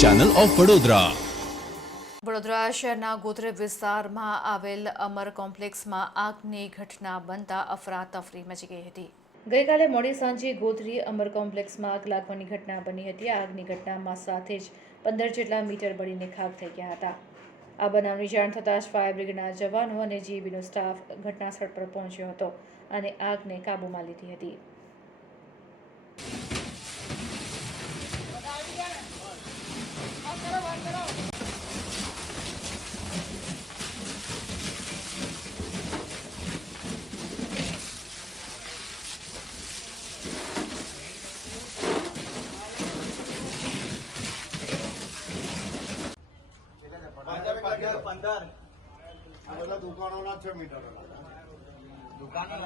Channel of Vadodara Vadodara શહેરના ગોત્ર વિસ્તારમાં આવેલ અમર કોમ્પ્લેક્સમાં આગની ઘટના બનતા અફરાતફરી મચી ગઈ હતી. ગઈકાલે મોડી સાંજે ગોધરી અમર કોમ્પ્લેક્સમાં આગ લાગવાની ઘટના બની હતી. આગની ઘટનામાં સાથે જ પંદર જેટલા મીટર બળીને ખાક થઈ ગયા હતા. આ બનાવની જાણ થતાં જ ફાયર બ્રિગેડના જવાનો અને જીબીનો સ્ટાફ ઘટનાસ્થળ પર પહોંચ્યો હતો અને આગને કાબૂમાં લીધી હતી. પંદર બધા દુકાનોના છે મીટર દુકાનો